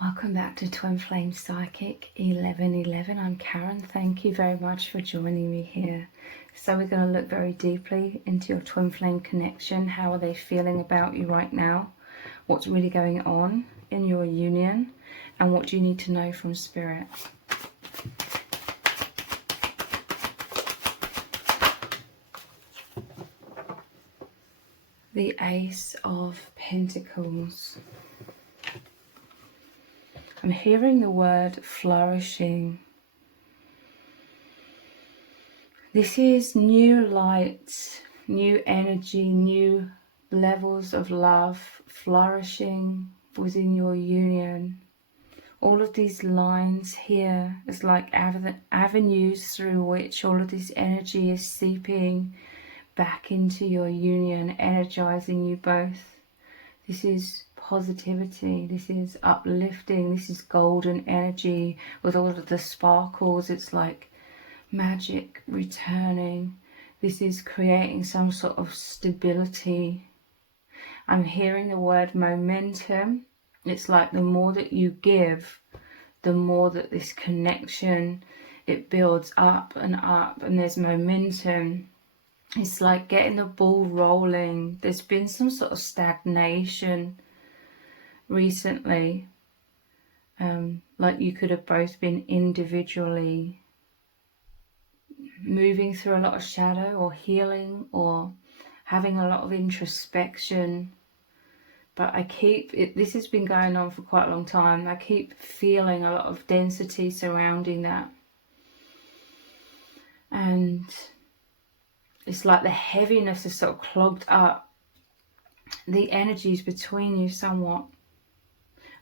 Welcome back to Twin Flame Psychic 1111. I'm Karen. Thank you very much for joining me here. So we're going to look very deeply into your twin flame connection. How are they feeling about you right now? What's really going on in your union? And what do you need to know from Spirit? The Ace of Pentacles. I'm hearing the word flourishing. This is new light, new energy, new levels of love, flourishing within your union. All of these lines here is like avenues through which all of this energy is seeping back into your union, energizing you both. This is positivity, this is uplifting, this is golden energy with all of the sparkles. It's like magic returning. This is creating some sort of stability. I'm hearing the word momentum. It's like the more that you give, the more that this connection, it builds up, and there's momentum. It's like getting the ball rolling. There's been some sort of stagnation recently. Like you could have both been individually moving through a lot of shadow or healing or having a lot of introspection. But this has been going on for quite a long time. I keep feeling a lot of density surrounding that. And it's like the heaviness is sort of clogged up the energies between you somewhat.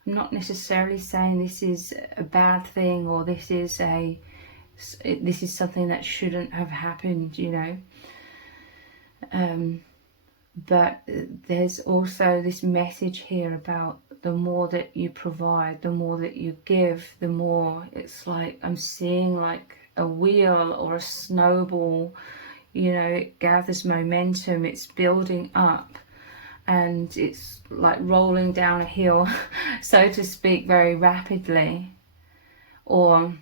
I'm not necessarily saying this is a bad thing or this is something that shouldn't have happened, you know. But there's also this message here about the more that you provide, the more that you give, the more it's like I'm seeing like a wheel or a snowball. You know, it gathers momentum, it's building up, and it's like rolling down a hill, so to speak, very rapidly. Or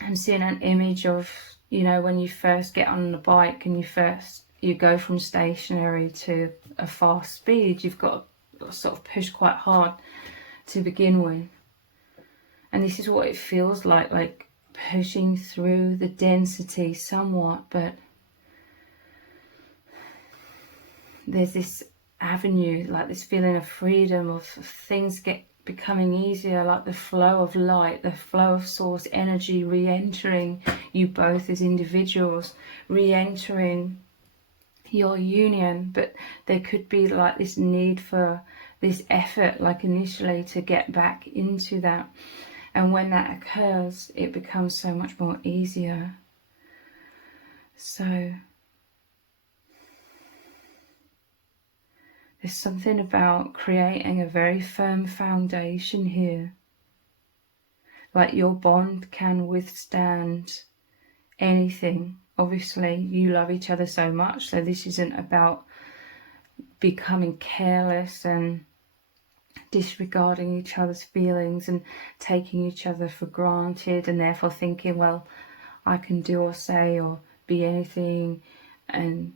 I'm seeing an image of, you know, when you first get on the bike and you go from stationary to a fast speed, you've got to sort of push quite hard to begin with. And this is what it feels like pushing through the density somewhat, but there's this avenue, like this feeling of freedom, of things becoming easier, like the flow of light, the flow of source energy re-entering you both as individuals, re-entering your union. But there could be like this need for this effort, like initially, to get back into that. And when that occurs, it becomes so much more easier. So there's something about creating a very firm foundation here. Like your bond can withstand anything. Obviously, you love each other so much, so this isn't about becoming careless and disregarding each other's feelings and taking each other for granted, and therefore thinking, well, I can do or say or be anything and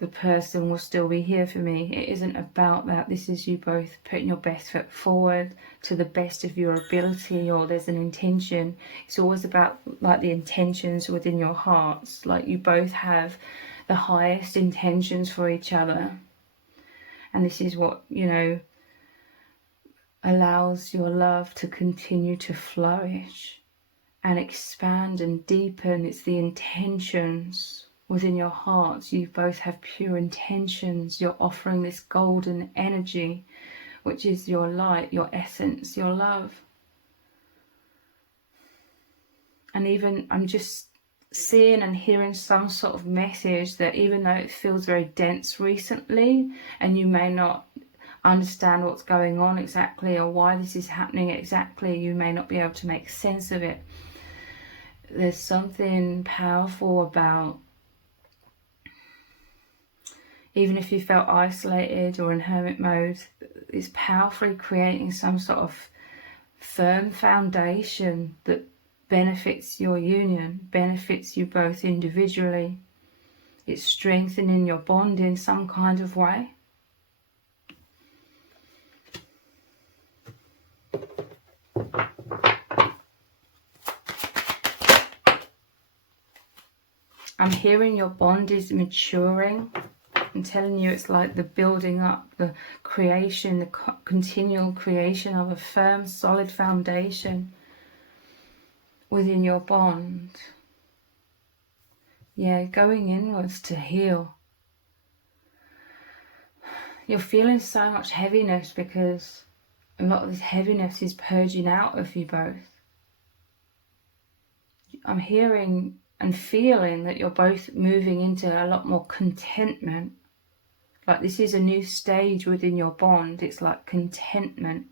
the person will still be here for me. It isn't about that. This is you both putting your best foot forward to the best of your ability, or there's an intention. It's always about like the intentions within your hearts. Like you both have the highest intentions for each other. And this is what, you know, allows your love to continue to flourish and expand and deepen. It's the intentions within your hearts. You both have pure intentions. You're offering this golden energy, which is your light, your essence, your love. And even I'm just seeing and hearing some sort of message that even though it feels very dense recently and you may not understand what's going on exactly or why this is happening exactly, you may not be able to make sense of it, there's something powerful about, even if you felt isolated or in hermit mode, it's powerfully creating some sort of firm foundation that benefits your union, benefits you both individually. It's strengthening your bond in some kind of way. I'm hearing your bond is maturing. I'm telling you, it's like the building up, the creation, the continual creation of a firm, solid foundation within your bond. Yeah, going inwards to heal. You're feeling so much heaviness because a lot of this heaviness is purging out of you both. I'm hearing and feeling that you're both moving into a lot more contentment. Like this is a new stage within your bond. It's like contentment,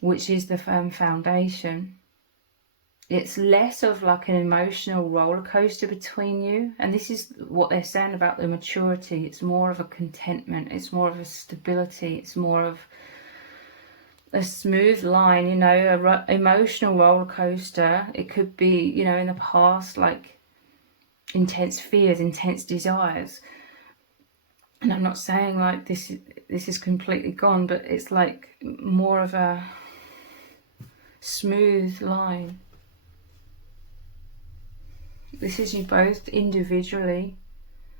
which is the firm foundation. It's less of like an emotional roller coaster between you. And this is what they're saying about the maturity. It's more of a contentment. It's more of a stability. It's more of a smooth line, you know, emotional roller coaster. It could be, you know, in the past, like intense fears, intense desires. And I'm not saying like this is completely gone, but it's like more of a smooth line. This is you both individually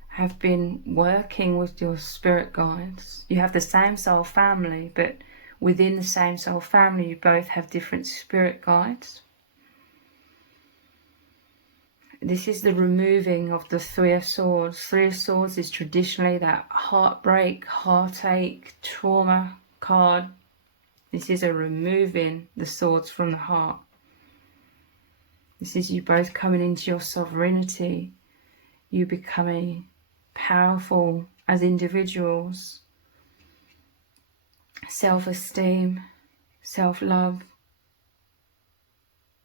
have been working with your spirit guides. You have the same soul family, but within the same soul family, you both have different spirit guides. This is the removing of the Three of Swords. Three of Swords is traditionally that heartbreak, heartache, trauma card. This is a removing the swords from the heart. This is you both coming into your sovereignty. You becoming powerful as individuals. Self-esteem, self-love.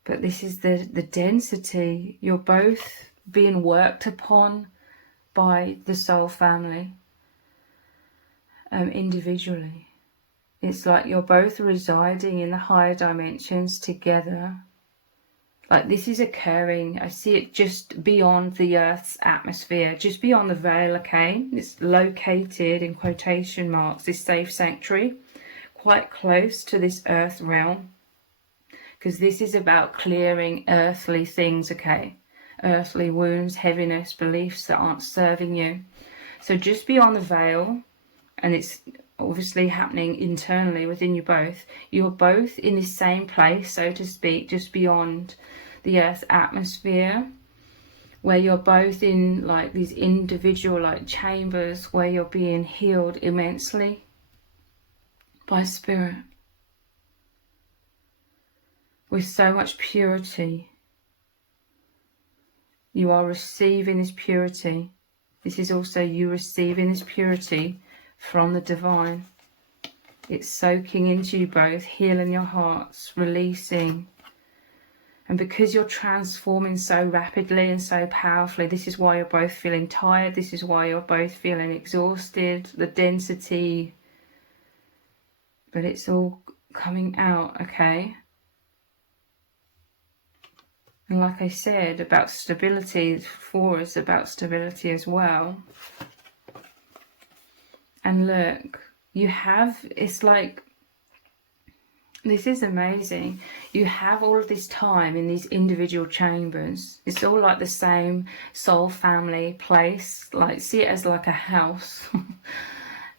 But this is the density. You're both being worked upon by the soul family individually. It's like you're both residing in the higher dimensions together. Like this is occurring, I see it just beyond the Earth's atmosphere, just beyond the veil, okay? It's located, in quotation marks, this safe sanctuary, quite close to this Earth realm. Because this is about clearing earthly things, okay? Earthly wounds, heaviness, beliefs that aren't serving you. So just beyond the veil, and it's obviously happening internally within you both, you're both in the same place, so to speak, just beyond the Earth's atmosphere, where you're both in like these individual like chambers where you're being healed immensely by spirit. With so much purity. You are receiving this purity. This is also you receiving this purity from the divine. It's soaking into you both, healing your hearts, releasing. And because you're transforming so rapidly and so powerfully, this is why you're both feeling tired. This is why you're both feeling exhausted, the density. But it's all coming out, okay? And like I said, about stability, 4 is about stability as well. And look, you have, it's like, this is amazing. You have all of this time in these individual chambers. It's all like the same soul family place. Like, see it as like a house.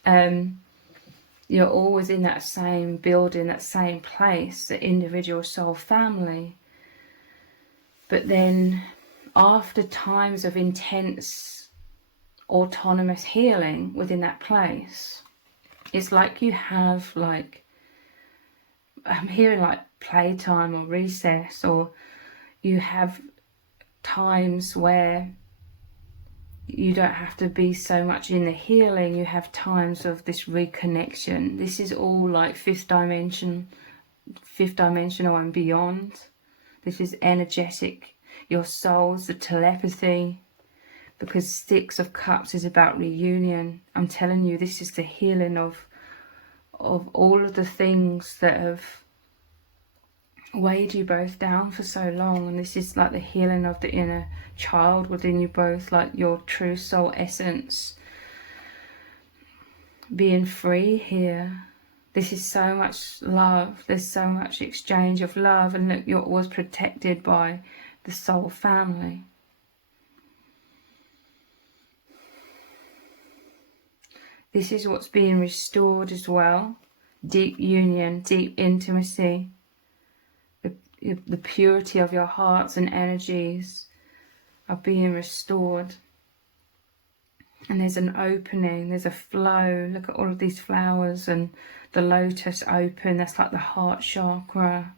You're always in that same building, that same place, the individual soul family. But then after times of intense autonomous healing within that place, it's like you have like, I'm hearing like playtime or recess, or you have times where you don't have to be so much in the healing. You have times of this reconnection. This is all like fifth dimensional and beyond. This is energetic, your souls, the telepathy, because 6 of Cups is about reunion. I'm telling you, this is the healing of of all of the things that have weighed you both down for so long. And this is like the healing of the inner child within you both, like your true soul essence being free here. This is so much love. There's so much exchange of love. And look, you're always protected by the soul family. This is what's being restored as well. Deep union, deep intimacy. The purity of your hearts and energies are being restored. And there's an opening, there's a flow. Look at all of these flowers and the lotus open. That's like the heart chakra.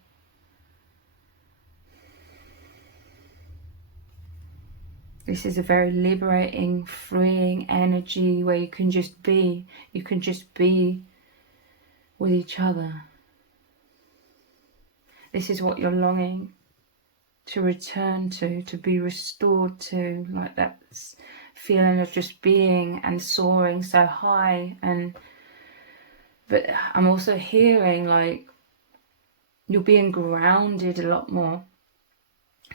This is a very liberating, freeing energy where you can just be. You can just be with each other. This is what you're longing to return to be restored to, like that feeling of just being and soaring so high. But I'm also hearing like you're being grounded a lot more.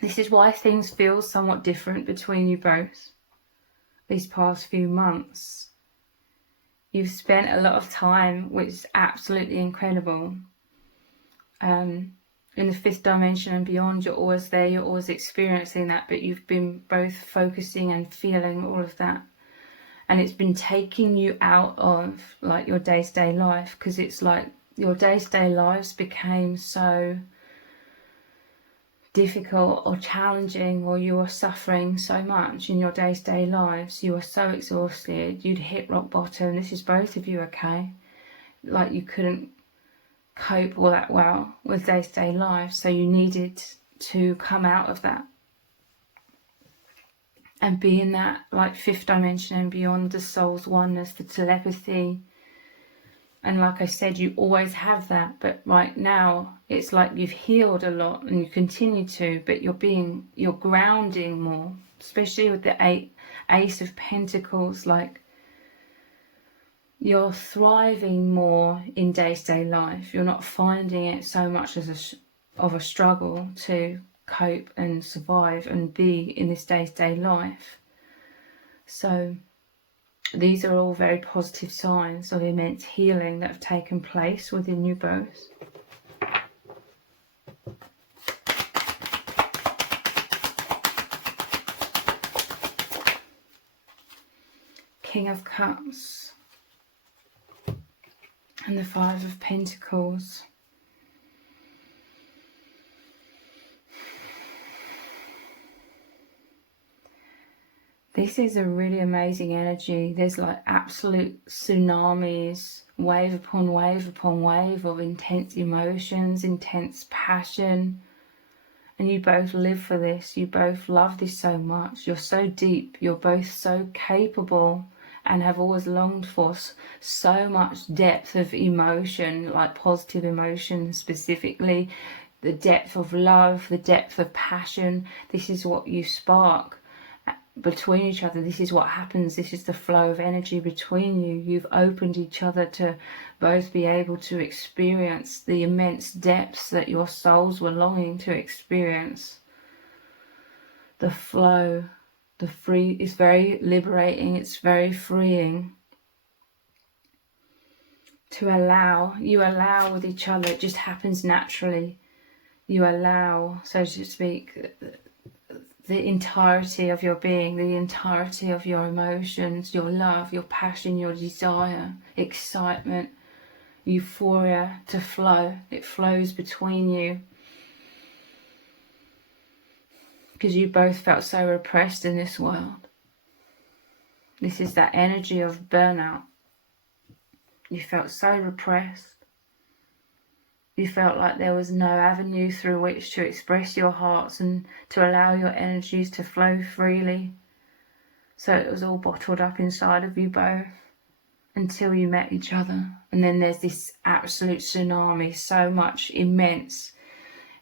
This is why things feel somewhat different between you both these past few months. You've spent a lot of time, which is absolutely incredible. In the fifth dimension and beyond, you're always there, you're always experiencing that, but you've been both focusing and feeling all of that. And it's been taking you out of like your day-to-day life, because it's like your day-to-day lives became so difficult or challenging, or you were suffering so much in your day-to-day lives. You were so exhausted, you'd hit rock bottom. This is both of you, okay? Like you couldn't cope all that well with day-to-day life, so you needed to come out of that and be in that like fifth dimension and beyond, the soul's oneness, the telepathy. And like I said, you always have that, but right now it's like you've healed a lot and you continue to, but you're grounding more, especially with the Ace of Pentacles. Like you're thriving more in day-to-day life. You're not finding it so much as a struggle to cope and survive and be in this day-to-day life. So these are all very positive signs of immense healing that have taken place within you both. King of Cups and the Five of Pentacles. This is a really amazing energy. There's like absolute tsunamis, wave upon wave upon wave of intense emotions, intense passion. And you both live for this. You both love this so much. You're so deep. You're both so capable and have always longed for so much depth of emotion, like positive emotion specifically, the depth of love, the depth of passion. This is what you spark between each other. This is what happens. This is the flow of energy between you. You've opened each other to both be able to experience the immense depths that your souls were longing to experience. The flow, the free, is very liberating. It's very freeing to allow. You allow with each other. It just happens naturally. You allow, so to speak, the entirety of your being, the entirety of your emotions, your love, your passion, your desire, excitement, euphoria to flow. It flows between you. Because you both felt so repressed in this world. This is that energy of burnout. You felt so repressed. You felt like there was no avenue through which to express your hearts and to allow your energies to flow freely. So it was all bottled up inside of you both until you met each other. And then there's this absolute tsunami, so much immense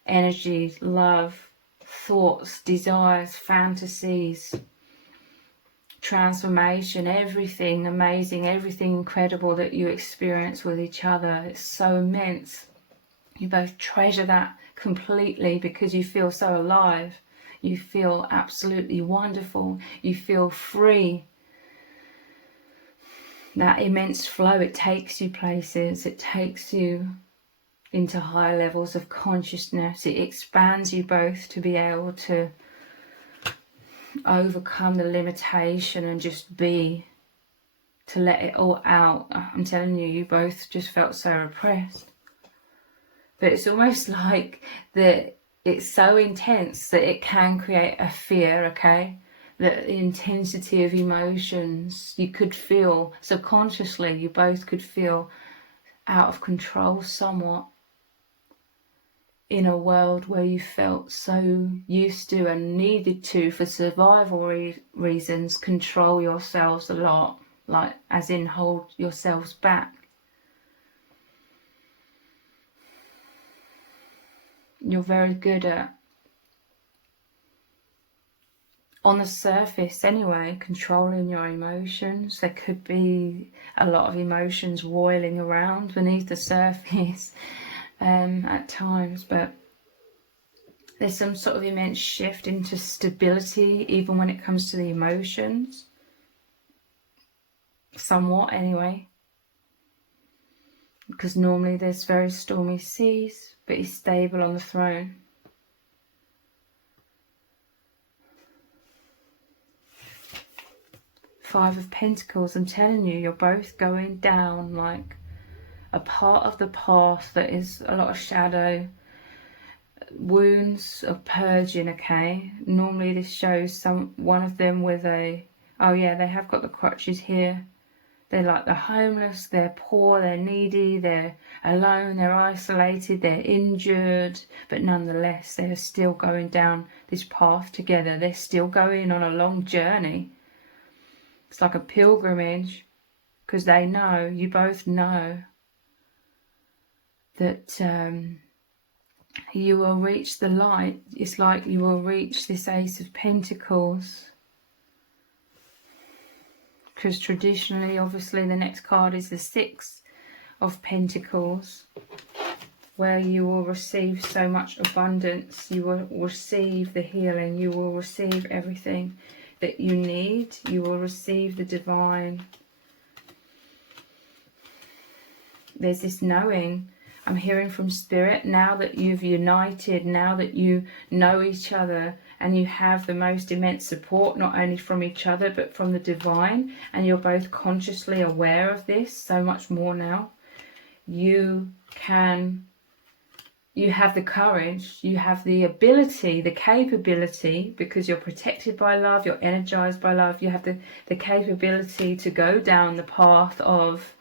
energy, love, thoughts, desires, fantasies, transformation, everything amazing, everything incredible that you experience with each other. It's so immense. You both treasure that completely because you feel so alive. You feel absolutely wonderful. You feel free. That immense flow, it takes you places. It takes you into higher levels of consciousness. It expands you both to be able to overcome the limitation and just be, to let it all out. I'm telling you, you both just felt so repressed. But it's almost like that it's so intense that it can create a fear, okay? That the intensity of emotions, you could feel subconsciously, you both could feel out of control somewhat in a world where you felt so used to and needed to, for survival reasons, control yourselves a lot, like as in hold yourselves back. You're very good at, on the surface anyway, controlling your emotions. There could be a lot of emotions roiling around beneath the surface at times, but there's some sort of immense shift into stability even when it comes to the emotions, somewhat anyway, because normally there's very stormy seas, but he's stable on the throne. Five of Pentacles, I'm telling you, you're both going down like a part of the path that is a lot of shadow, wounds of purging, okay? Normally this shows one of them with a, oh yeah, they have got the crutches here. They're like the homeless, they're poor, they're needy, they're alone, they're isolated, they're injured, but nonetheless they're still going down this path together. They're still going on a long journey. It's like a pilgrimage, because they know, you both know, that you will reach the light. It's like you will reach this Ace of Pentacles, because traditionally, obviously, the next card is the Six of Pentacles, where you will receive so much abundance. You will receive the healing. You will receive everything that you need. You will receive the divine. There's this knowing. I'm hearing from Spirit, now that you've united, now that you know each other and you have the most immense support, not only from each other but from the divine, and you're both consciously aware of this so much more now, you have the courage, you have the ability, the capability, because you're protected by love, you're energized by love, you have the capability to go down the path of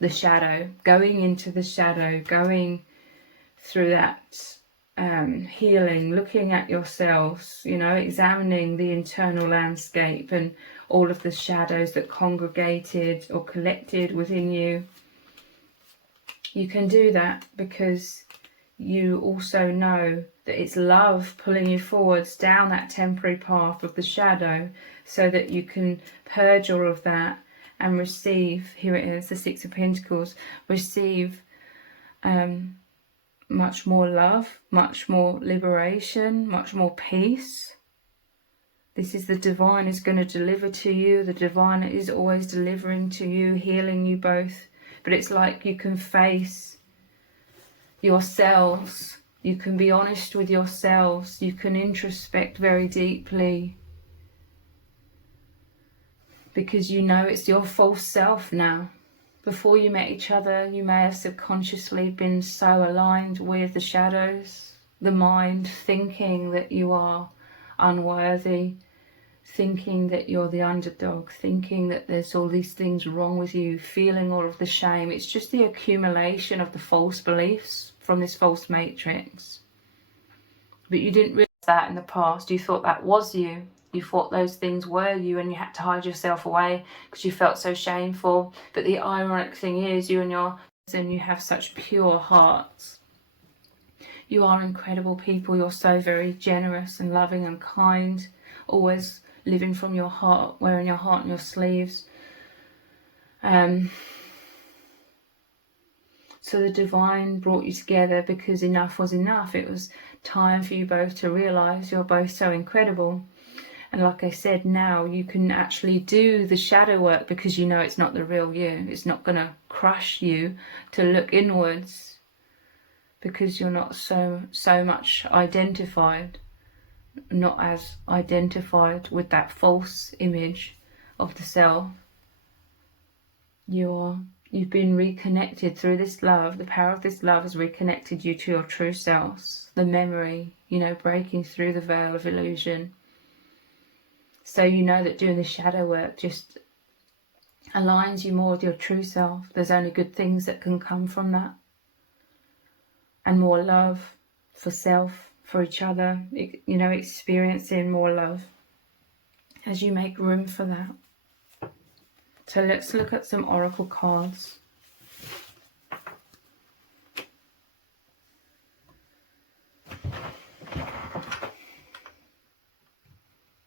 the shadow, going into the shadow, going through that healing, looking at yourselves, you know, examining the internal landscape and all of the shadows that congregated or collected within you. You can do that because you also know that it's love pulling you forwards down that temporary path of the shadow, so that you can purge all of that and receive, here it is, the Six of Pentacles, receive much more love, much more liberation, much more peace. This is the divine is going to deliver to you. The divine is always delivering to you, healing you both. But it's like you can face yourselves. You can be honest with yourselves. You can introspect very deeply, because you know it's your false self now. Before you met each other, you may have subconsciously been so aligned with the shadows, the mind, thinking that you are unworthy, thinking that you're the underdog, thinking that there's all these things wrong with you, feeling all of the shame. It's just the accumulation of the false beliefs from this false matrix. But you didn't realize that in the past. You thought that was you. You thought those things were you, and you had to hide yourself away because you felt so shameful. But the ironic thing is, you have such pure hearts. You are incredible people. You're so very generous and loving and kind, always living from your heart, wearing your heart on your sleeves. So the divine brought you together because enough was enough. It was time for you both to realise you're both so incredible. And like I said, now you can actually do the shadow work because you know it's not the real you. It's not going to crush you to look inwards because you're not so much identified, not as identified with that false image of the self. You've been reconnected through this love. The power of this love has reconnected you to your true selves. The memory, breaking through the veil of illusion. So you know that doing the shadow work just aligns you more with your true self. There's only good things that can come from that. And more love for self, for each other, experiencing more love as you make room for that. So let's look at some oracle cards.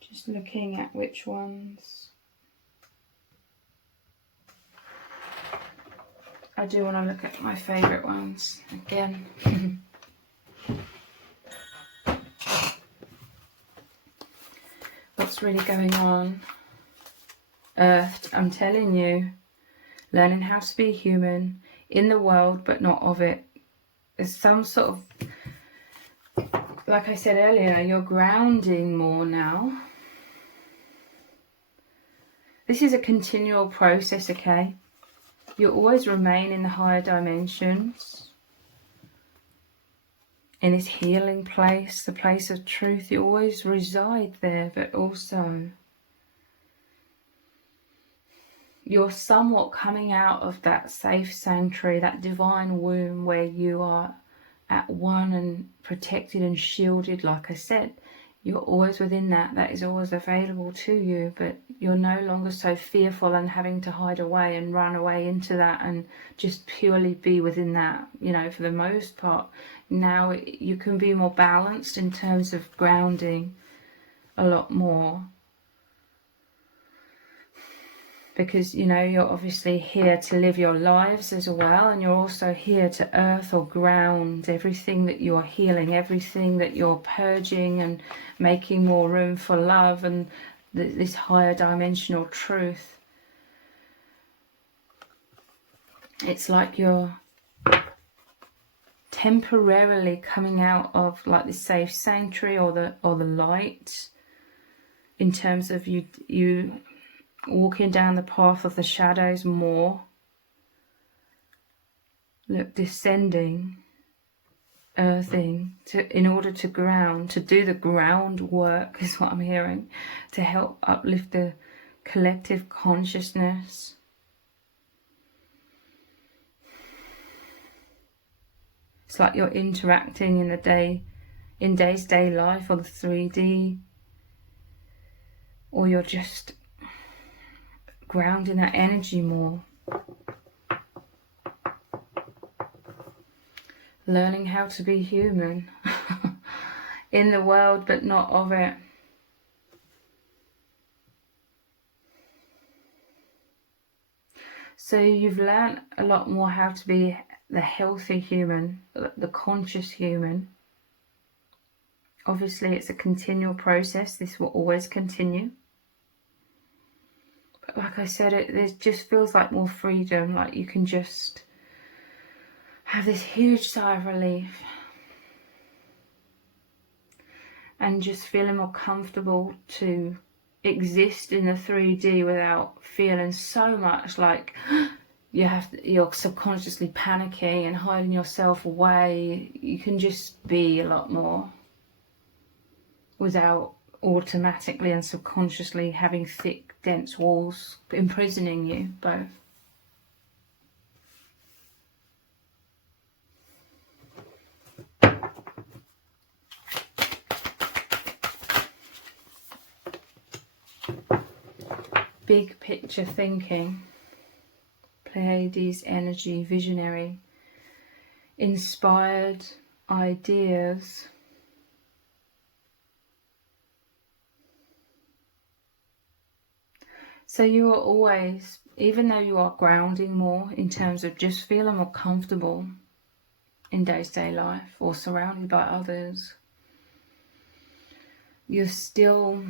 Just looking at which ones. I do want to look at my favourite ones again. What's really going on? Earth, I'm telling you, learning how to be human in the world but not of it. There's some sort of, like I said earlier, you're grounding more now. This is a continual process, okay? You always remain in the higher dimensions, in this healing place, the place of truth. You always reside there, but also you're somewhat coming out of that safe sanctuary, that divine womb where you are at one and protected and shielded. Like I said, you're always within that. That is always available to you, but you're no longer so fearful and having to hide away and run away into that and just purely be within that, for the most part. Now you can be more balanced in terms of grounding a lot more. Because, you're obviously here to live your lives as well, and you're also here to earth or ground everything that you're healing, everything that you're purging and making more room for love and this higher dimensional truth. It's like you're temporarily coming out of like the safe sanctuary or the light, in terms of you walking down the path of the shadows more. Look, descending, earthing, in order to ground, to do the groundwork is what I'm hearing, to help uplift the collective consciousness. It's like you're interacting in day-to-day life or the 3D, or you're just grounding that energy more. Learning how to be human in the world but not of it. So you've learned a lot more how to be the healthy human, the conscious human. Obviously it's a continual process. This will always continue. But like I said, it just feels like more freedom, like you can just have this huge sigh of relief and just feeling more comfortable to exist in the 3D without feeling so much like you're subconsciously panicking and hiding yourself away. You can just be a lot more without automatically and subconsciously having thick, dense walls imprisoning you both. Big picture thinking, Pleiades energy, visionary, inspired ideas. So you are always, even though you are grounding more in terms of just feeling more comfortable in day-to-day life or surrounded by others, you're still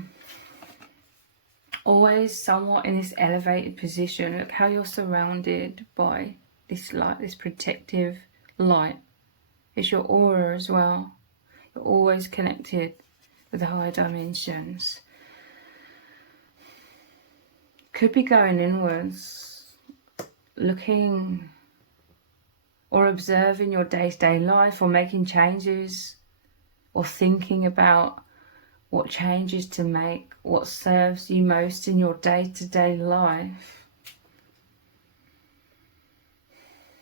always somewhat in this elevated position. Look how you're surrounded by this light, this protective light. It's your aura as well. You're always connected with the higher dimensions. Could be going inwards, looking or observing your day-to-day life, or making changes, or thinking about what changes to make, what serves you most in your day-to-day life.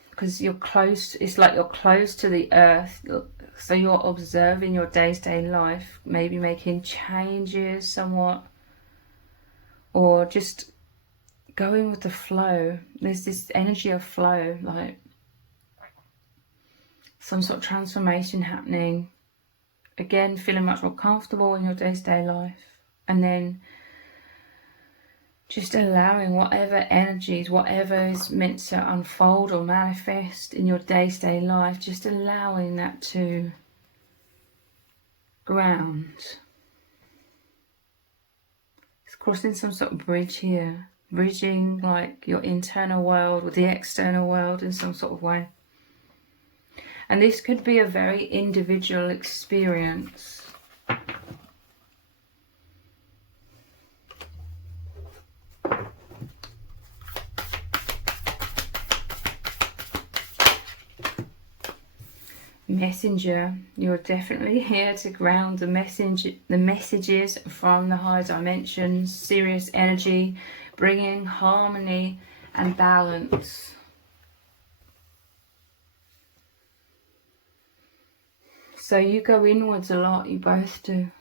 Because you're close, it's like you're close to the earth, so you're observing your day-to-day life, maybe making changes somewhat, or just going with the flow. There's this energy of flow, like some sort of transformation happening. Again, feeling much more comfortable in your day-to-day life, and then just allowing whatever energies, whatever is meant to unfold or manifest in your day-to-day life, just allowing that to ground. It's crossing some sort of bridge here, bridging like your internal world with the external world in some sort of way. And this could be a very individual experience. Messenger, you're definitely here to ground the messages from the higher dimensions, serious energy, bringing harmony and balance. So you go inwards a lot, you both do.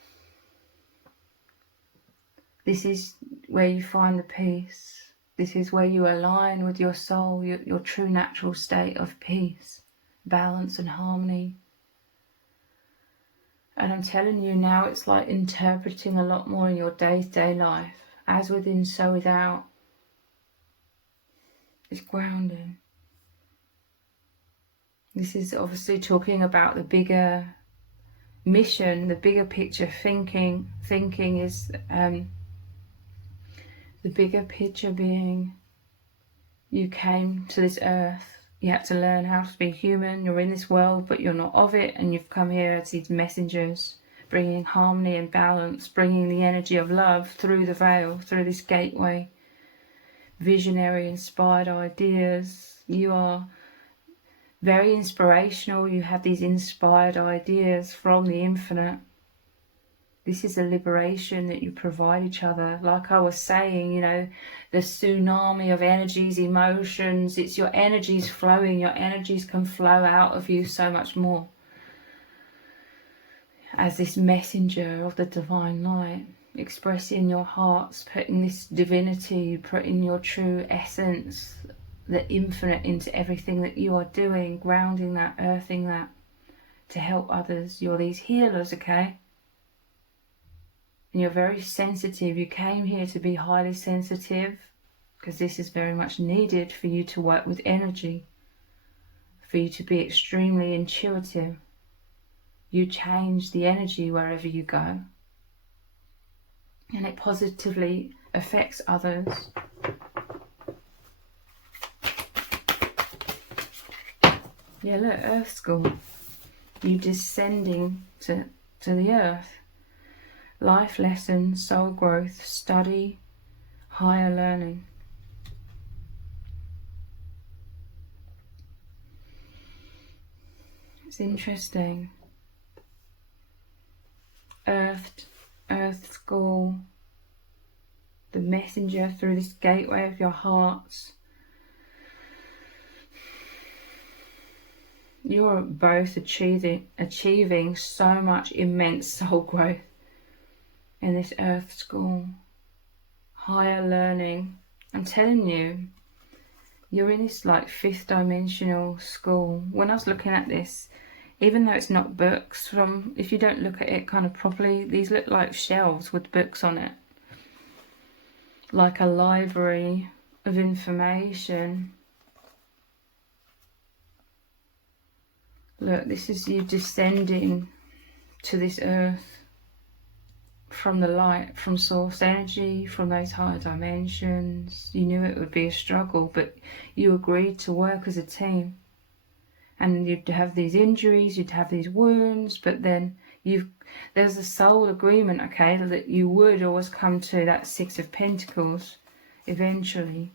This is where you find the peace. This is where you align with your soul, your true natural state of peace, balance and harmony. And I'm telling you now, it's like interpreting a lot more in your day-to-day life. As within, so without. It's grounding. This is obviously talking about the bigger mission, the bigger picture thinking. Thinking is the bigger picture being you came to this earth, you had to learn how to be human, you're in this world but you're not of it, and you've come here as these messengers, bringing harmony and balance, bringing the energy of love through the veil, through this gateway. Visionary, inspired ideas. You are very inspirational, you have these inspired ideas from the infinite. This is a liberation that you provide each other. Like I was saying, you know, the tsunami of energies, emotions, it's your energies flowing. Your energies can flow out of you so much more as this messenger of the divine light, expressing your hearts, putting this divinity, putting your true essence, the infinite into everything that you are doing, grounding that, earthing that, to help others. You're these healers, okay? And you're very sensitive. You came here to be highly sensitive, because this is very much needed for you to work with energy, for you to be extremely intuitive. You change the energy wherever you go, and it positively affects others. Yeah, look, Earth School. You descending to the earth. Life lessons, soul growth, study, higher learning. It's interesting. Earth School, the messenger through this gateway of your hearts. You're both achieving so much immense soul growth in this Earth School, higher learning. I'm telling you, you're in this like 5th dimensional school. When I was looking at this, even though it's not books, if you don't look at it kind of properly, these look like shelves with books on it. like a library of information. Look, this is you descending to this earth from the light, from source energy, from those higher dimensions. You knew it would be a struggle, but you agreed to work as a team. And you'd have these injuries, you'd have these wounds, but then there's a soul agreement, okay, that you would always come to that Six of Pentacles eventually.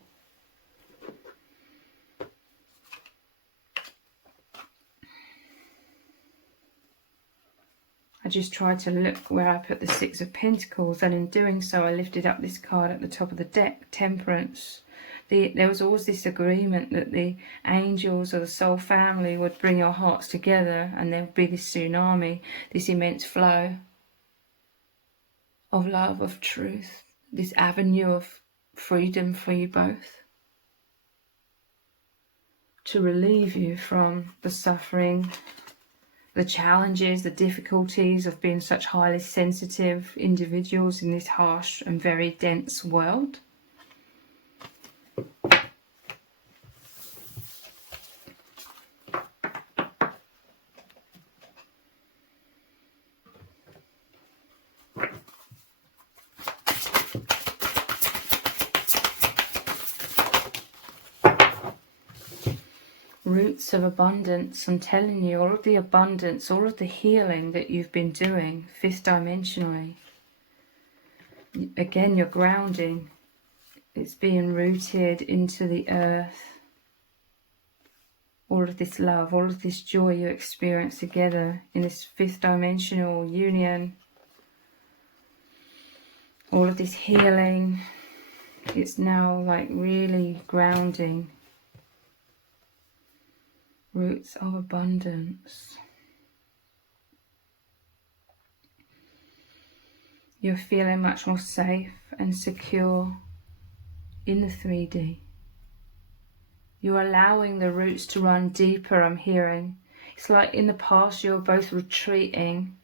I just tried to look where I put the Six of Pentacles, and in doing so I lifted up this card at the top of the deck, Temperance. There was always this agreement that the angels or the soul family would bring your hearts together, and there would be this tsunami, this immense flow of love, of truth, this avenue of freedom for you both, to relieve you from the suffering, the challenges, the difficulties of being such highly sensitive individuals in this harsh and very dense world. Roots of abundance. I'm telling you, all of the abundance, all of the healing that you've been doing, fifth dimensionally. Again, you're grounding. It's being rooted into the earth. All of this love, all of this joy you experience together in this fifth dimensional union. All of this healing. It's now like really grounding. Roots of abundance. You're feeling much more safe and secure in the 3D. You're allowing the roots to run deeper, I'm hearing. It's like in the past you're both retreating.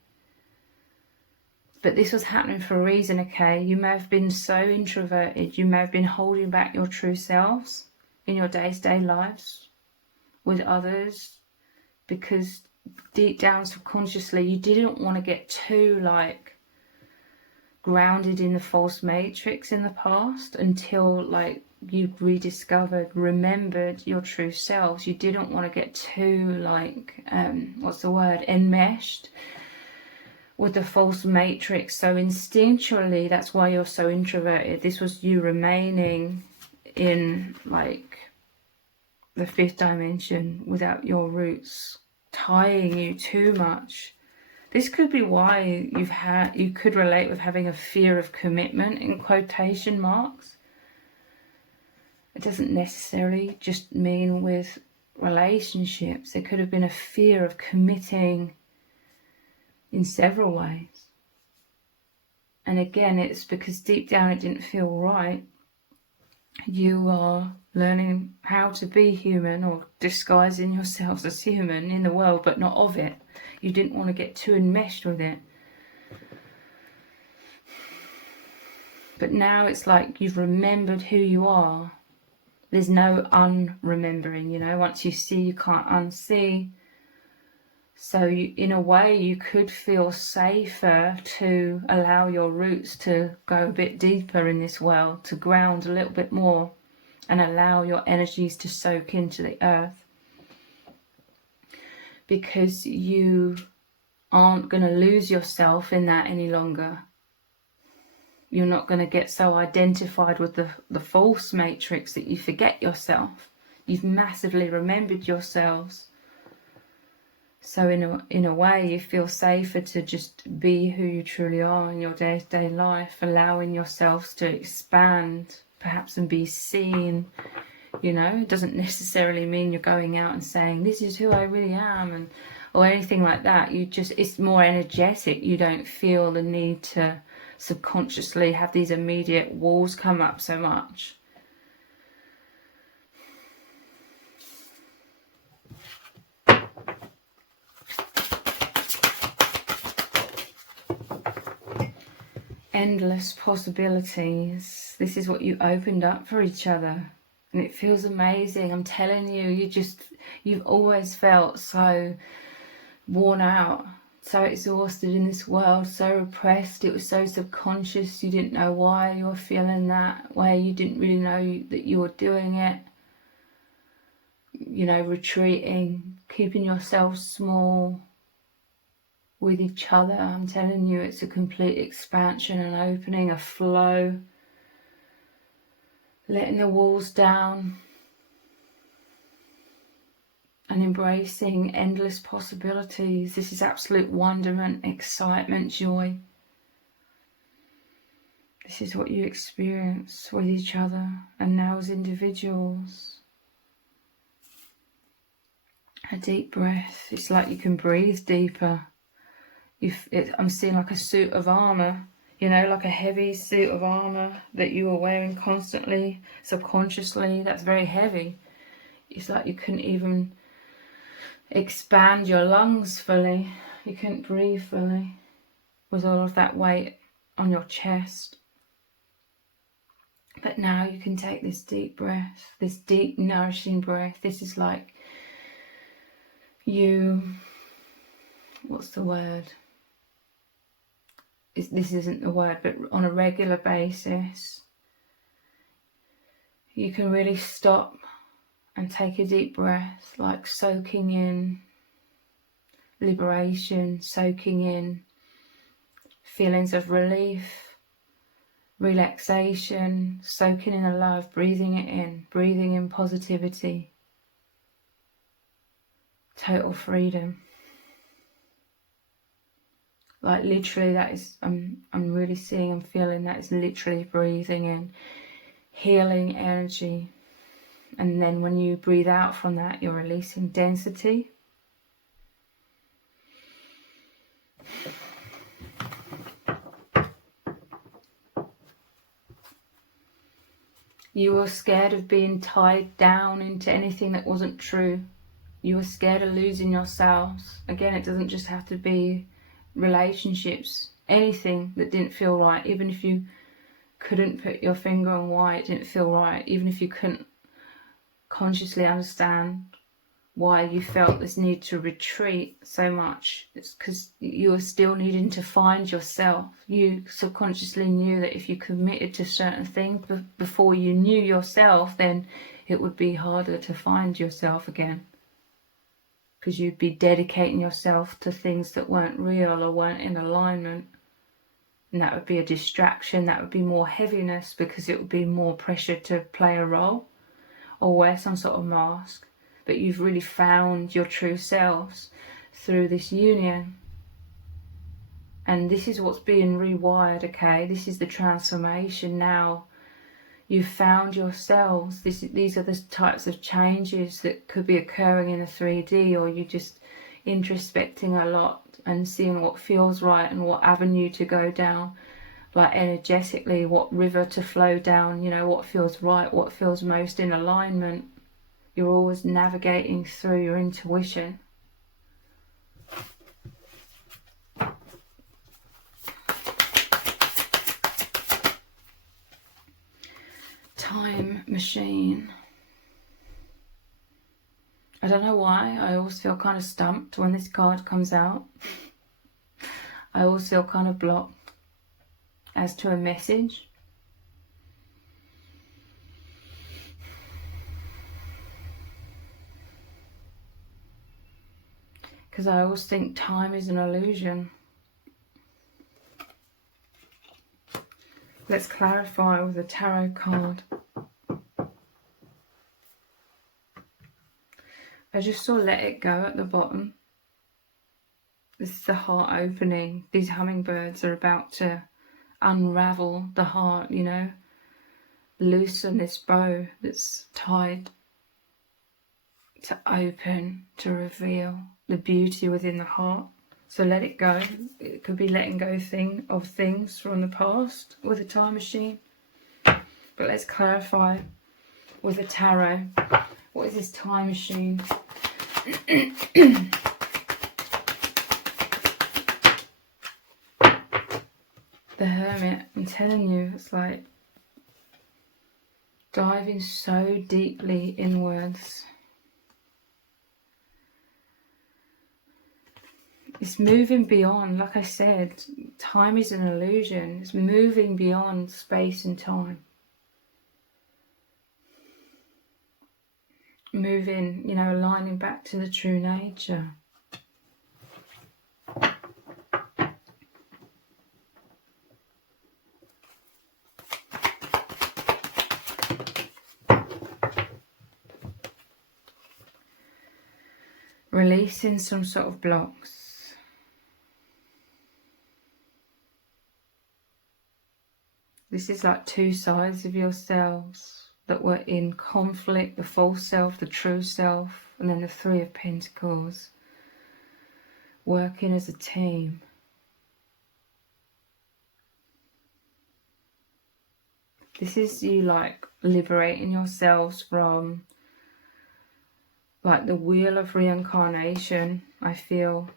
But this was happening for a reason, okay? You may have been so introverted, you may have been holding back your true selves in your day-to-day lives with others, because deep down subconsciously you didn't want to get too like grounded in the false matrix in the past until like you rediscovered, remembered your true selves. You didn't want to get too like enmeshed with the false matrix. So instinctually that's why you're so introverted. This was you remaining in like the fifth dimension without your roots tying you too much. This could be why you could relate with having a fear of commitment in quotation marks. It doesn't necessarily just mean with relationships. There could have been a fear of committing in several ways. And again, it's because deep down it didn't feel right. You are learning how to be human, or disguising yourselves as human in the world, but not of it. You didn't want to get too enmeshed with it. But now it's like you've remembered who you are. There's no unremembering, you know. Once you see, you can't unsee. So in a way, you could feel safer to allow your roots to go a bit deeper in this world, to ground a little bit more and allow your energies to soak into the earth. Because you aren't going to lose yourself in that any longer. You're not going to get so identified with the false matrix that you forget yourself. You've massively remembered yourselves. So in a way, you feel safer to just be who you truly are in your day-to-day life, allowing yourselves to expand, perhaps, and be seen. You know, it doesn't necessarily mean you're going out and saying, this is who I really am, or anything like that. It's more energetic. You don't feel the need to subconsciously have these immediate walls come up so much. endless possibilities. This is what you opened up for each other, and it feels amazing. I'm telling you, you've always felt so worn out, so exhausted in this world, so repressed. It was so subconscious. You didn't know why you were feeling that way. You didn't really know that you were doing it. You know, retreating, keeping yourself small with each other. I'm telling you, it's a complete expansion and opening, a flow, letting the walls down and embracing endless possibilities. This is absolute wonderment, excitement, joy. This is what you experience with each other and now as individuals. A deep breath. It's like you can breathe deeper. I'm seeing like a suit of armour, you know, like a heavy suit of armour that you were wearing constantly, subconsciously. That's very heavy. It's like you couldn't even expand your lungs fully. You couldn't breathe fully with all of that weight on your chest. But now you can take this deep breath, this deep nourishing breath. This is like you, what's the word? This isn't the word, but on a regular basis, you can really stop and take a deep breath, like soaking in liberation, soaking in feelings of relief, relaxation, soaking in the love, breathing it in, breathing in positivity, total freedom. Like literally, that is, I'm really seeing and feeling that is literally breathing in healing energy. And then when you breathe out from that, you're releasing density. You were scared of being tied down into anything that wasn't true. You were scared of losing yourselves. Again, it doesn't just have to be relationships. Anything that didn't feel right, even if you couldn't put your finger on why it didn't feel right, even if you couldn't consciously understand why you felt this need to retreat so much. It's because you were still needing to find yourself. You subconsciously knew that if you committed to certain things before you knew yourself, then it would be harder to find yourself again, because you'd be dedicating yourself to things that weren't real or weren't in alignment. And that would be a distraction. That would be more heaviness, because it would be more pressure to play a role or wear some sort of mask. But you've really found your true selves through this union. And this is what's being rewired, okay? This is the transformation now. You've found yourselves. These are the types of changes that could be occurring in the 3D, or you just introspecting a lot and seeing what feels right and what avenue to go down, like energetically, what river to flow down, you know, what feels right, what feels most in alignment. You're always navigating through your intuition. Time machine. I don't know why, I always feel kind of stumped when this card comes out. I always feel kind of blocked as to a message. Because I always think time is an illusion. Let's clarify with a tarot card. I just saw let it go at the bottom. This is the heart opening. These hummingbirds are about to unravel the heart, you know, loosen this bow that's tied, to open, to reveal the beauty within the heart. So let it go. It could be letting go of things from the past with a time machine. But let's clarify with a tarot. What is this time machine? the Hermit, I'm telling you, it's like diving so deeply inwards. It's moving beyond, like I said, time is an illusion. It's moving beyond space and time. Moving, you know, aligning back to the true nature. Releasing some sort of blocks. This is like two sides of yourselves that were in conflict, the false self, the true self, and then the Three of Pentacles, working as a team. This is you like liberating yourselves from like the wheel of reincarnation, I feel.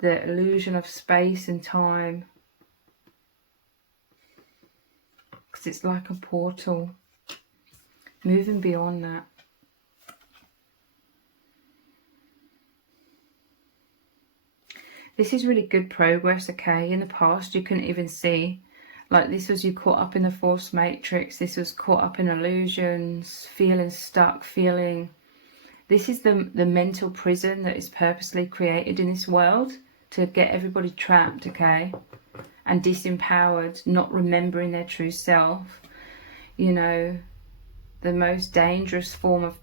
The illusion of space and time. Because it's like a portal. Moving beyond that. This is really good progress, okay? In the past you couldn't even see. Like this was you caught up in the false matrix. This was caught up in illusions, feeling stuck, feeling... This is the mental prison that is purposely created in this world to get everybody trapped, okay? And disempowered, not remembering their true self. You know, the most dangerous form of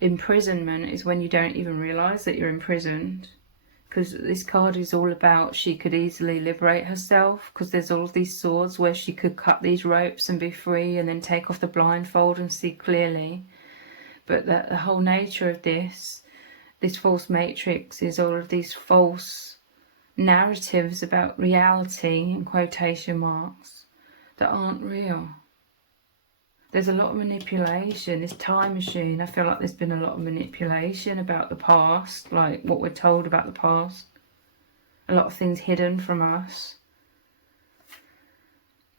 imprisonment is when you don't even realise that you're imprisoned. Because this card is all about she could easily liberate herself, because there's all these swords where she could cut these ropes and be free and then take off the blindfold and see clearly. But the whole nature of this false matrix is all of these false narratives about reality, in quotation marks, that aren't real. There's a lot of manipulation. This time machine, I feel like there's been a lot of manipulation about the past, like what we're told about the past. A lot of things hidden from us.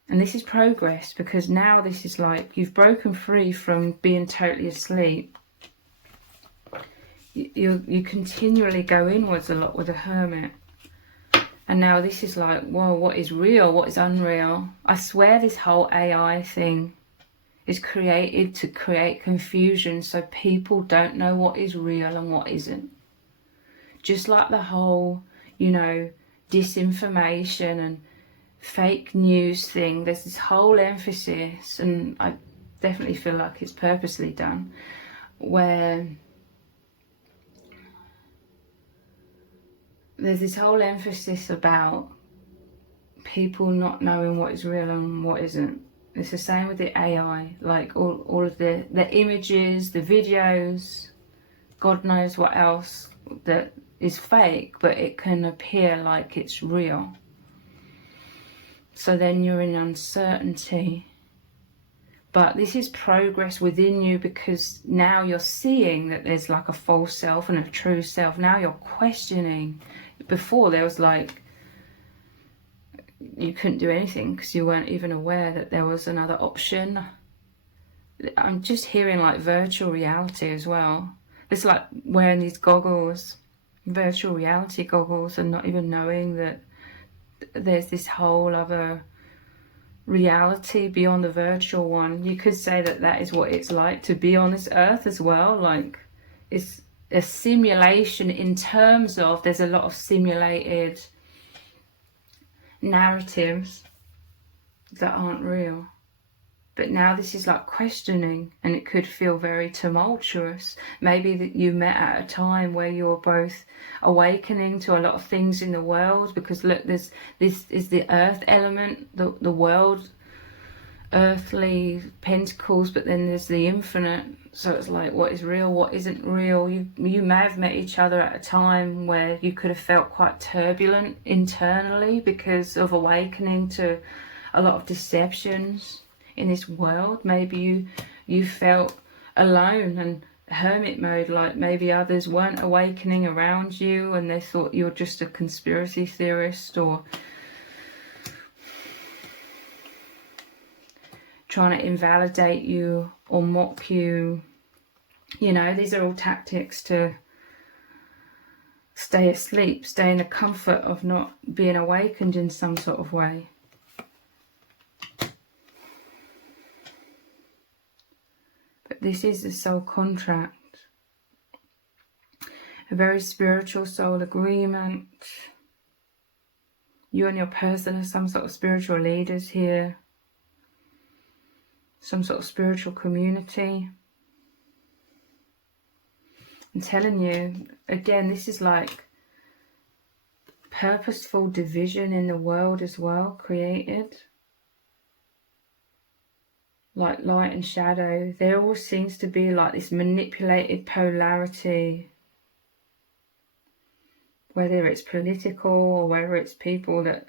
And this is progress, because now this is like you've broken free from being totally asleep. You continually go inwards a lot with the Hermit. And now this is like, whoa, what is real? What is unreal? I swear this whole AI thing is created to create confusion so people don't know what is real and what isn't. Just like the whole, you know, disinformation and fake news thing, there's this whole emphasis, and I definitely feel like it's purposely done, where there's this whole emphasis about people not knowing what is real and what isn't. It's the same with the AI, like all of the images, the videos, God knows what else that is fake, but it can appear like it's real. So then you're in uncertainty. But this is progress within you, because now you're seeing that there's like a false self and a true self. Now you're questioning. Before there was like, you couldn't do anything because you weren't even aware that there was another option. I'm just hearing like virtual reality as well. It's like wearing these goggles, virtual reality goggles, and not even knowing that there's this whole other reality beyond the virtual one. You could say that that is what it's like to be on this earth as well. Like it's a simulation in terms of there's a lot of simulated narratives that aren't real. But now this is like questioning, and it could feel very tumultuous. Maybe that you met at a time where you're both awakening to a lot of things in the world, because look, this is the earth element, the world, earthly pentacles, but then there's the infinite. So it's like, what is real, what isn't real? You may have met each other at a time where you could have felt quite turbulent internally because of awakening to a lot of deceptions in this world. Maybe you felt alone and hermit mode, like maybe others weren't awakening around you and they thought you were just a conspiracy theorist, or trying to invalidate you or mock you. You know, these are all tactics to stay asleep, stay in the comfort of not being awakened in some sort of way. But this is the soul contract. A very spiritual soul agreement. You and your person are some sort of spiritual leaders here. Some sort of spiritual community. I'm telling you, again, this is like purposeful division in the world as well, created. Like light and shadow. There always seems to be like this manipulated polarity. Whether it's political or whether it's people that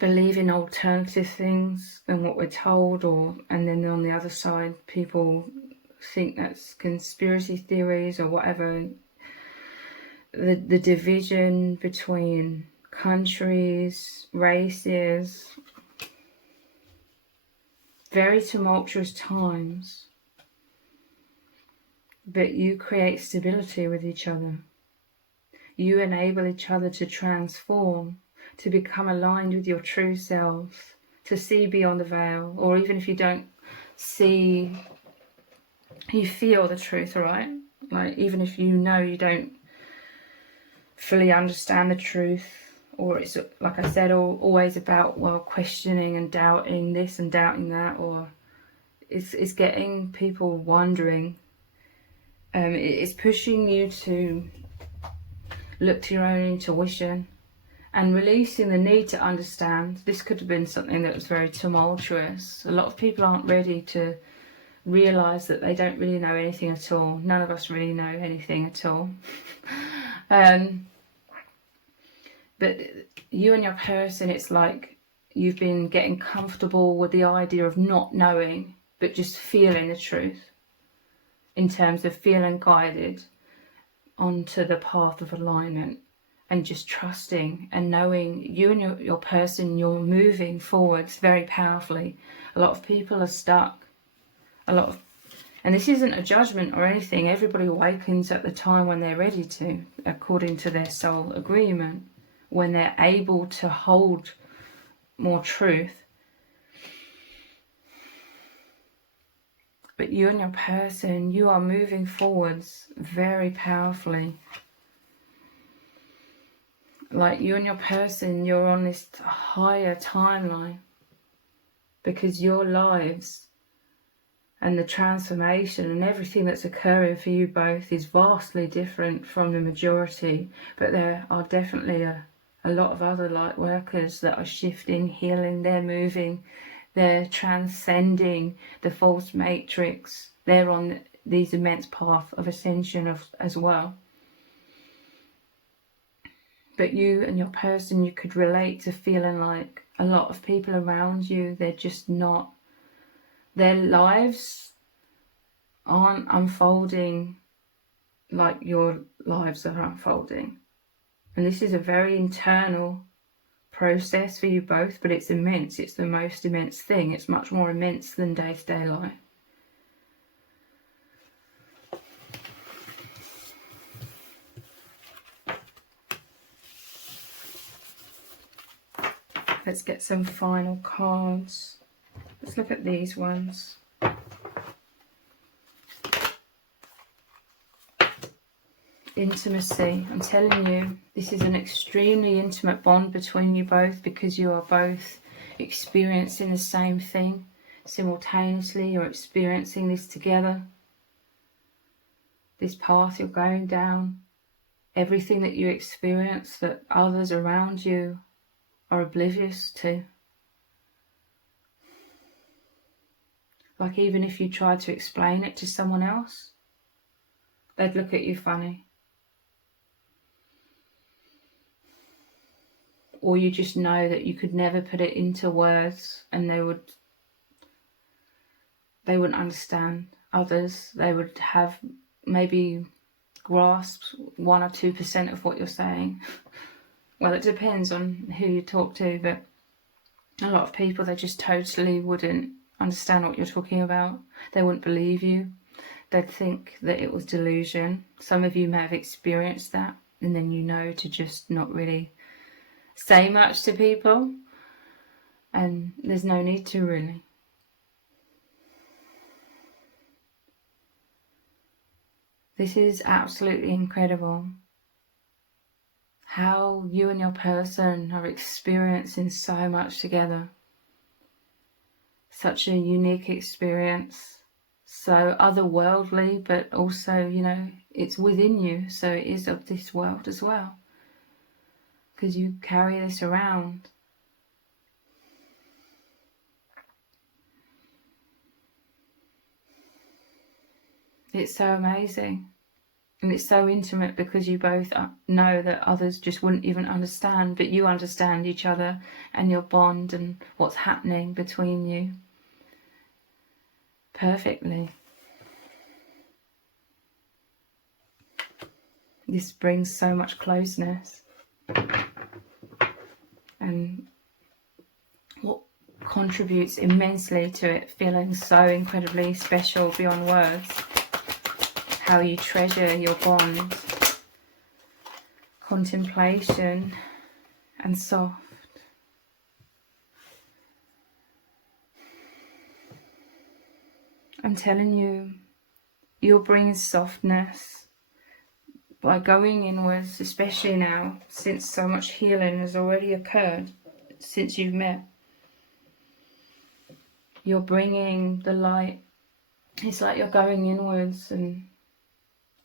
believe in alternative things than what we're told, and then on the other side people think that's conspiracy theories or whatever. The division between countries, races, very tumultuous times. But you create stability with each other. You enable each other to transform, to become aligned with your true selves, to see beyond the veil, or even if you don't see, you feel the truth, right? Like even if you know you don't fully understand the truth, or it's, like I said, always about, well, questioning and doubting this and doubting that, or it's getting people wondering. It's pushing you to look to your own intuition and releasing the need to understand. This could have been something that was very tumultuous. A lot of people aren't ready to realise that they don't really know anything at all. None of us really know anything at all. But you and your person, it's like you've been getting comfortable with the idea of not knowing, but just feeling the truth. In terms of feeling guided onto the path of alignment and just trusting and knowing you and your person, you're moving forwards very powerfully. A lot of people are stuck. And this isn't a judgment or anything. Everybody awakens at the time when they're ready to, according to their soul agreement, when they're able to hold more truth. But you and your person, you are moving forwards very powerfully. Like you and your person, you're on this higher timeline. Because your lives and the transformation and everything that's occurring for you both is vastly different from the majority. But there are definitely a lot of other light workers that are shifting, healing, they're moving. They're transcending the false matrix. They're on these immense path of ascension as well. But you and your person, you could relate to feeling like a lot of people around you, they're just not, their lives aren't unfolding like your lives are unfolding. And this is a very internal process for you both, but it's immense. It's the most immense thing. It's much more immense than day-to-day life. Let's get some final cards. Let's look at these ones. Intimacy. I'm telling you, this is an extremely intimate bond between you both because you are both experiencing the same thing simultaneously. You're experiencing this together. This path you're going down. Everything that you experience that others around you are oblivious to. Like even if you tried to explain it to someone else, they'd look at you funny. Or you just know that you could never put it into words and they wouldn't understand. Others, they would have maybe grasped 1 or 2% of what you're saying. Well, it depends on who you talk to, but A lot of people, they just totally wouldn't understand what you're talking about. They wouldn't believe you. They'd think that it was delusion. Some of you may have experienced that, and then you know to just not really say much to people, and there's no need to really. This is absolutely incredible. How you and your person are experiencing so much together. Such a unique experience. So otherworldly, but also, you know, it's within you. So it is of this world as well. Because you carry this around. It's so amazing. And it's so intimate because you both know that others just wouldn't even understand, but you understand each other and your bond and what's happening between you perfectly. This brings so much closeness. And what contributes immensely to it feeling so incredibly special beyond words. How you treasure your bond, contemplation and soft. I'm telling you, you'll bring softness by going inwards, especially now, since so much healing has already occurred since you've met. You're bringing the light. It's like you're going inwards, and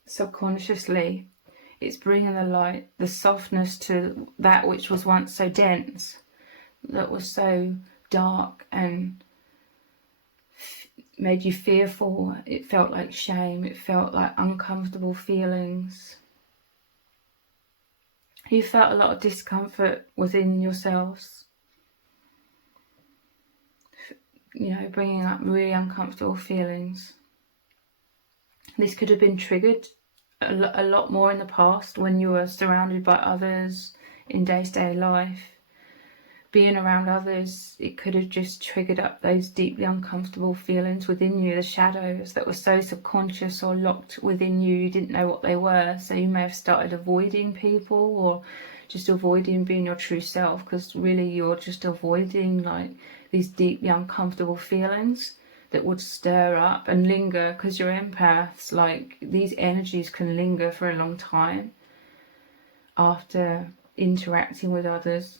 subconsciously it's bringing the light, the softness to that which was once so dense, that was so dark and made you fearful. It felt like shame, it felt like uncomfortable feelings. You felt a lot of discomfort within yourselves, you know, bringing up really uncomfortable feelings. This could have been triggered a lot more in the past when you were surrounded by others in day-to-day life. Being around others, it could have just triggered up those deeply uncomfortable feelings within you, the shadows that were so subconscious or locked within you, you didn't know what they were. So you may have started avoiding people or just avoiding being your true self, because really you're just avoiding like these deeply uncomfortable feelings that would stir up and linger, because you're empaths. Like, these energies can linger for a long time after interacting with others.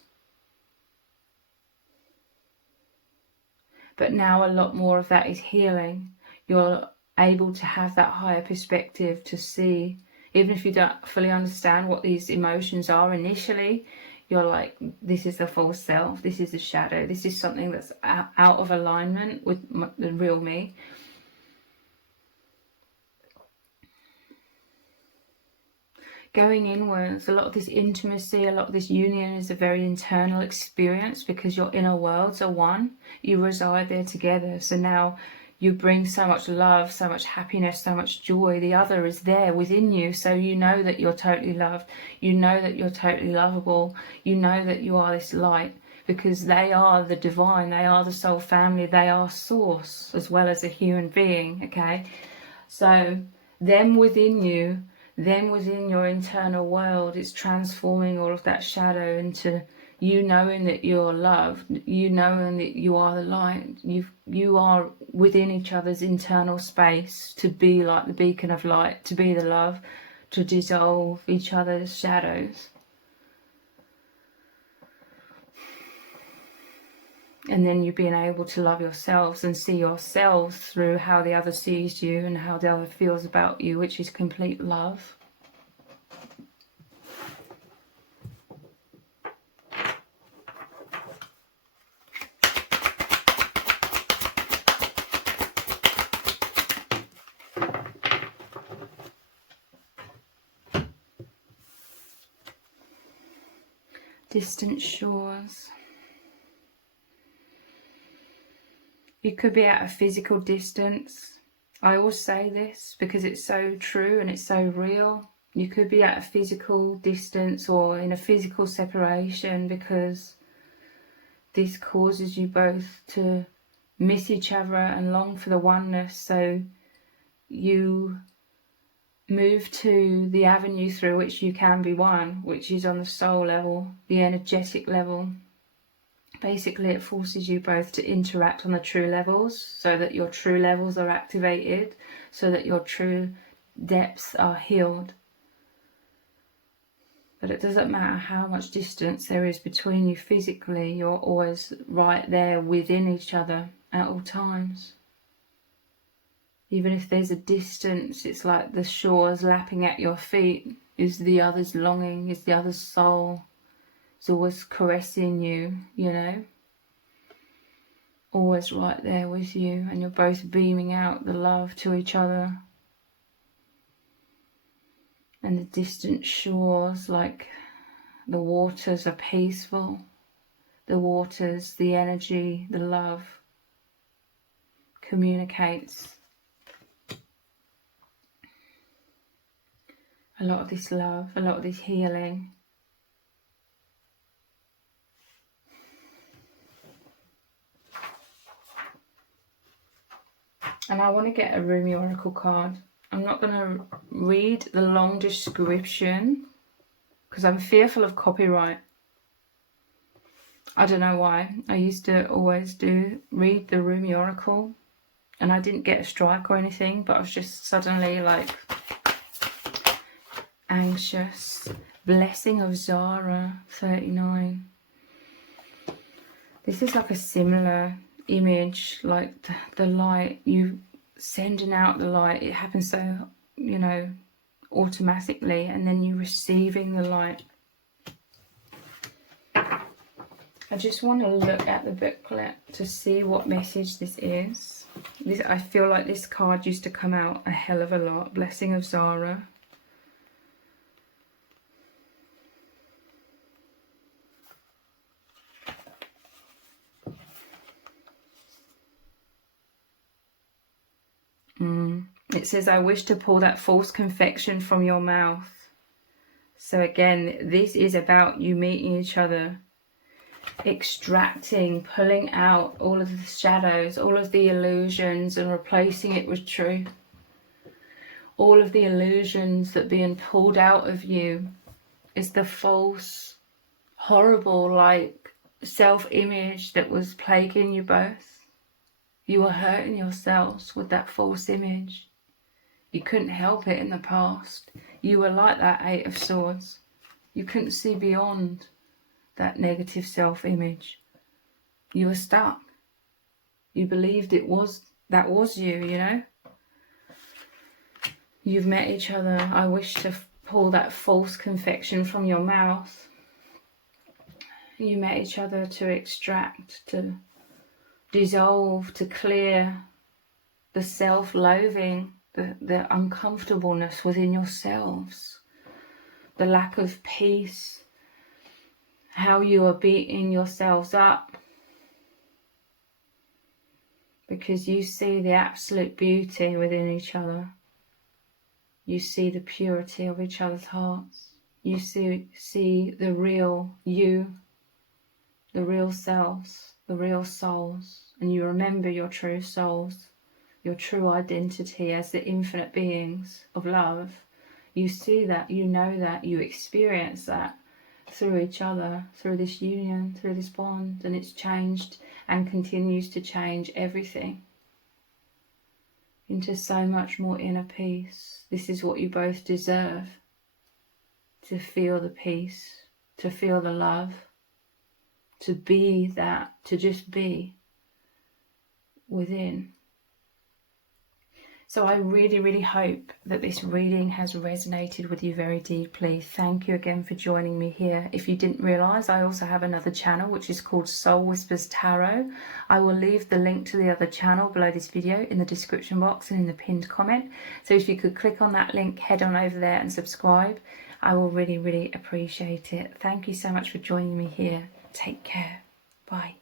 But now a lot more of that is healing. You're able to have that higher perspective to see, even if you don't fully understand what these emotions are initially, you're like, this is the false self, this is the shadow, this is something that's out of alignment with the real me. Going inwards, a lot of this intimacy, a lot of this union is a very internal experience, because your inner worlds are one. You reside there together. So now you bring so much love, so much happiness, so much joy. The other is there within you. So you know that you're totally loved. You know that you're totally lovable. You know that you are this light, because they are the divine. They are the soul family. They are source as well as a human being. Okay. So them within you, then within your internal world, it's transforming all of that shadow into you knowing that you're loved, you knowing that you are the light. You are within each other's internal space to be like the beacon of light, to be the love, to dissolve each other's shadows. And then you being able to love yourselves and see yourselves through how the other sees you and how the other feels about you, which is complete love. Distant shores. You could be at a physical distance. I always say this because it's so true and it's so real. You could be at a physical distance or in a physical separation because this causes you both to miss each other and long for the oneness, so you move to the avenue through which you can be one, which is on the soul level, the energetic level. Basically, it forces you both to interact on the true levels, so that your true levels are activated, so that your true depths are healed. But it doesn't matter how much distance there is between you physically, you're always right there within each other at all times. Even if there's a distance, it's like the shores lapping at your feet is the other's longing, is the other's soul. It's always caressing you, you know. Always right there with you, and you're both beaming out the love to each other. And the distant shores, like the waters, are peaceful. The waters, the energy, the love communicates. A lot of this love, a lot of this healing. And I want to get a Rumi Oracle card. I'm not going to read the long description because I'm fearful of copyright. I don't know why. I used to always read the Rumi Oracle and I didn't get a strike or anything, but I was just suddenly like anxious. Blessing of Zara, 39. This is like a similar image, like the light, you sending out the light. It happens so, you know, automatically, and then you receiving the light. I just want to look at the booklet to see what message this is. I feel like this card used to come out a hell of a lot. Blessing of Zara. It says, I wish to pull that false confection from your mouth. So again, this is about you meeting each other, extracting, pulling out all of the shadows, all of the illusions, and replacing it with truth. All of the illusions that are being pulled out of you is the false, horrible, like, self-image that was plaguing you both. You were hurting yourselves with that false image. You couldn't help it in the past. You were like that Eight of Swords. You couldn't see beyond that negative self-image. You were stuck. You believed that was you, you know. You've met each other. I wish to pull that false confection from your mouth. You met each other to extract, to dissolve, to clear the self-loathing, the uncomfortableness within yourselves, the lack of peace, how you are beating yourselves up because you see the absolute beauty within each other. You see the purity of each other's hearts. You see the real you, the real selves, the real souls, and you remember your true souls, your true identity as the infinite beings of love. You see that, you know that, you experience that through each other, through this union, through this bond, and it's changed and continues to change everything into so much more inner peace. This is what you both deserve, to feel the peace, to feel the love, to be that, to just be within. So I really, really hope that this reading has resonated with you very deeply. Thank you again for joining me here. If you didn't realise, I also have another channel which is called Soul Whispers Tarot. I will leave the link to the other channel below this video in the description box and in the pinned comment. So if you could click on that link, head on over there and subscribe. I will really, really appreciate it. Thank you so much for joining me here. Take care. Bye.